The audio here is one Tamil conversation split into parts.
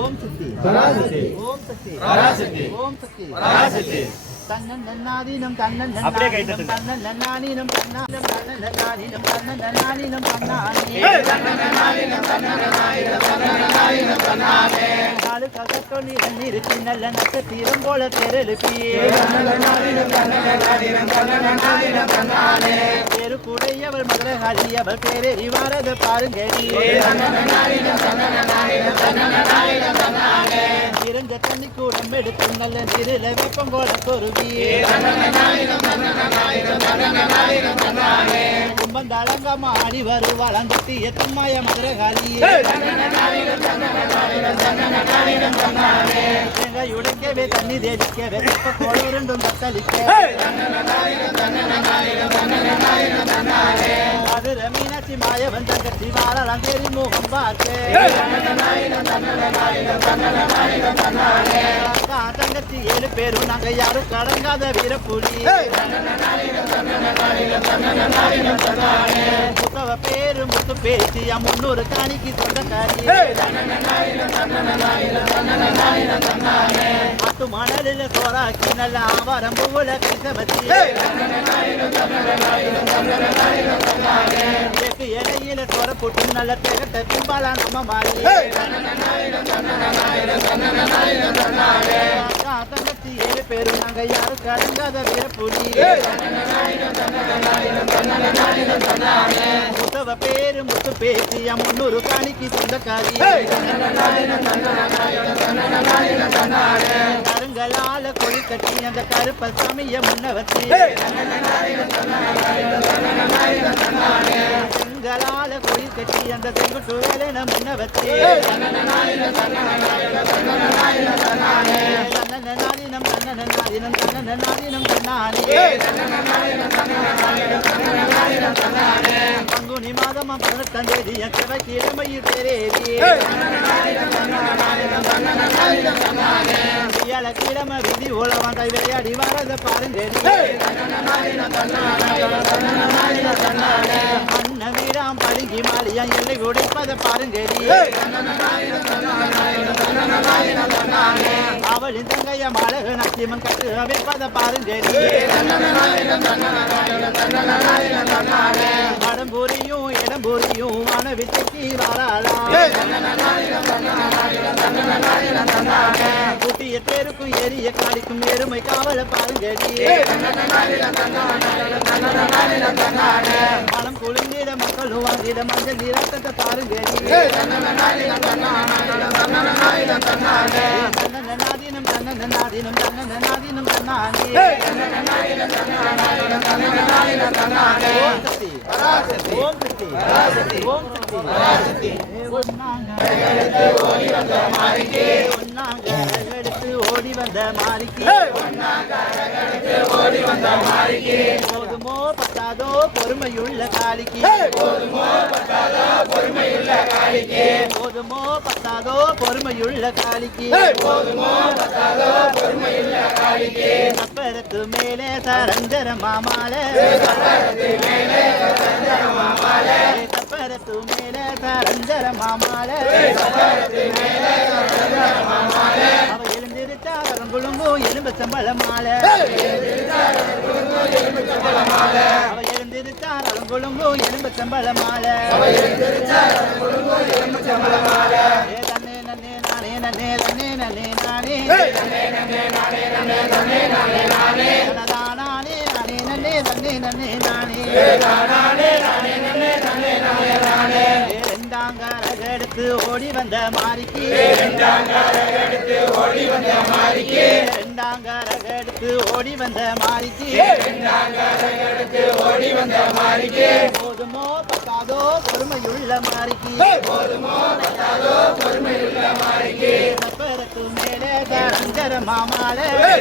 ஓம் சக்தி பராசக்தி ஓம் சக்தி பராசக்தி ஓம் சக்தி பராசக்தி தன்னன் நன்னாதீனம் தன்னன் அப்படியே கை நன்னாதீனம் தட்டுங்க. தன்னன் நன்னாதீனம் தன்னாதீனம் தன்னன் நன்னாதீனம் தன்னன் நன்னாதீனம் தன்னானே நாலு ககத்தொழி நிறுத்தி நல்ல நட்சத்திரம் போல தெருப்பியே பேரு கூடையவள் மதுரகாளி அவள் பேரேறி வாரத பாருங்கடி இறந்த தண்ணி கூடம் எடுத்து நல்ல திருல வெப்பம் போல பொருவியே கும்பந்தாளங்கம்மா ஆடி வருவாள் அங்கத்தி எத்தம்மாய மதுரகாளியே உடைக்கவே தண்ணி தேடிக்கவே வெப்ப கோட இரண்டும் தத்தளிக்க மதுர மீனாட்சி மாயவன் தங்கச்சி வாழலாம் தேடி முகம் பார்க்க தங்கச்சி 7 பேரும் நாங்க யாரும் கடங்காத வீரப்புலி முத்தவ பேரு முத்து பேச்சு 300 காணிக்கு சொந்தக்காரி அத்து மணலில் சோறாக்கி நல்ல ஆவாரம் பூவுல கிசமத்தி இடையில சோற போட்டு நல்ல திகட்ட பிம்பாலா நம்ம மாறி தங்கச்சி 7 பேரும் நாங்க யாரும் கடங்காத வீரப்புலி முத்தவ பேரு முத்து பேச்சு 300 காணிக்கு சொந்தக்காரி கருங்களால கொழி கட்டி அந்த கருப்ப சாமிய முன்னவத்தி செங்கலால கொழி கட்டி அந்த செங்குட்டு வேலன முன்னவத்தி நாடினம் தன்னன நாடினம் தன்னன நாடினம் தன்னானே பங்குனி மாதம் 18ஆம் தேதி செவ்வாய்க்கிழமையில் தேரேறி கிழமை விதி உலகம் கை விளையாடி வரத பாருங்கடி அன்னமீராம் படுங்கி மாலியா எல்லை உடைப்பத பாருங்கடி அவளின் தங்கைய மாலக நச்சிமன் கட்டு வைப்பத பாருங்கடி வடம்பூரியும் இடம்பூரியும் மனவித்தைக்கு வாராளாம் கூட்டிய தேருக்கும் எரிய காடிக்கும் எருமை காவல பாருங்கடி மனம் குளிர்ந்திட மக்களும் வாங்கிட மஞ்சள் நீராட்டத்தை பாருங்கடி நாதினம் தன்னன நாதினம் தன்னன நாதினம் தன்னானே ஓம் சக்தி ஓம் சக்தி ஓம் சக்தி ஓடி வந்த மாரிக்கே போதுமோ பத்தாதோ பொறுமையுள்ள காளிக்கு போதுமோ பத்தாதோ பொறுமையுள்ள காளிக்கு சப்பரத்து மேலே சரஞ்சர மாமால சப்பரத்து மேலே சரஞ்சர மாமால அவ எழுந்திருச்சா குழும்பு எலும்பு சம்பள மாலை அவ எழுந்திருச்சார் குழும்பு எலும்பு சம்பள மாலை தன்னே நன்னே நானே நன்னே நன்னே நன்னே நானே நானே நானே நன்னே நன்னே நன்னே நானே ரெண்டாங்கரகெடுத்து ஓடி வந்த மாரிக்கு ரெண்டாங்கரகெடுத்து ஓடி வந்த மாரிக்கு போதுமோ பத்தாதோ பொறுமையுள்ள மாரிக்கு சப்பரத்து மேலே சரஞ்சர மாமால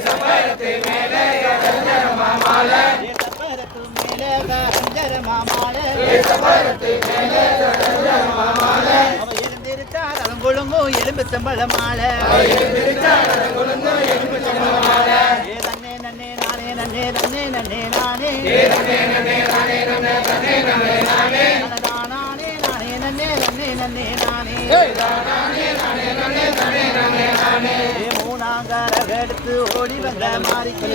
சப்பரத்து மேலே சரஞ்சர மாமால அவ எழுந்திருச்சார் அலங்குழுங்கோ எலும்பு சம்பள மாலை தன்னே நன்னே நானே நன்னே நன்னே நன்னே நானே நானே நானே நன்னே நன்னே நன்னே நானே எடுத்து ஓடி வந்த மாறிக்கு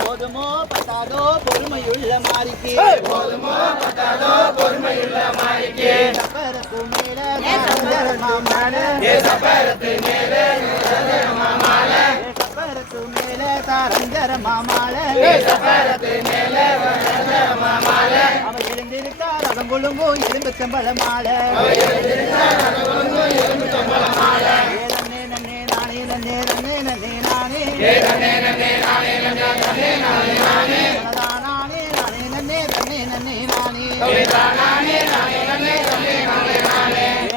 போதுமோ பத்தாதோ பொறுமையுள்ள மாறிக்கு சப்பரத்து மேல தாரஞ்சர மாமால அவ எழுந்திருக்கார் அதங்குழும்போ எலும்பு செம்பள மாலை நன்னே நன்னே நானே நன்னே நன்னே நன்னே நானே நானே நன்னே நன்னே நன்னே நானே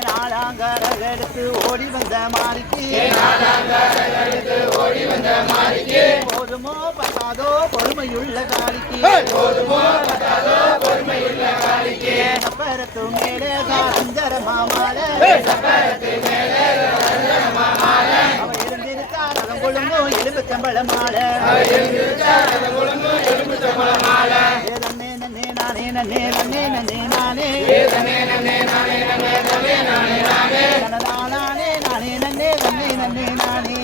நாளாங்கார எடுத்து ஓடி வந்த மாறிக்கு போதுமோ பத்தாதோ பொறுமையுள்ள காரிக்கு சப்பரத்து மேலே சாரஞ்சர மாமால அவ இருந்திருக்கார் அதங்குழும்போ எலும்பு செம்பள மாலை நன்னே நன்னே நானே நன்னே நன்னே நன்னே நானே நானே நன்னே நன்னே நன்னே நானே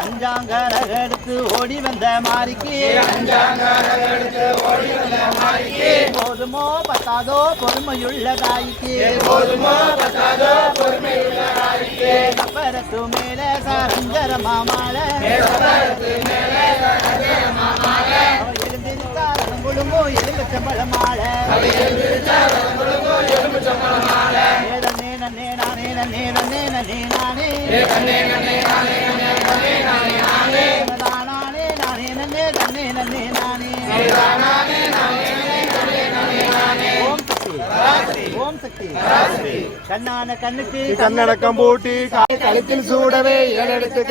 அஞ்சாங்கார எடுத்து ஓடி வந்த மாறிக்கு போதுமோ பத்தாதோ பொறுமையுள்ள காய்க்கு சப்பரத்து மேல சாரஞ்சர மாமால எழுந்திருக்கார் அதங்குழும்போ எலும்பு செம்பள மாலை நன்னே நன்னே நானே நன்னே நன்னே நன்னே நானே நானே நன்னே நன்னே நானே ஓம் சக்தி கண்ணான கண்ணுக்கு கண்ணடக்கம் போட்டு களத்தில் சூடவே ஏழெடுத்து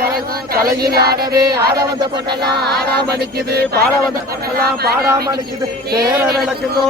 கலையில் ஆடவே ஆட வந்த பொண்ணெல்லாம் ஆடாம நிக்குது பாட வந்த பொண்ணெல்லாம் பாடாம நிக்குது பேர விளக்குதோ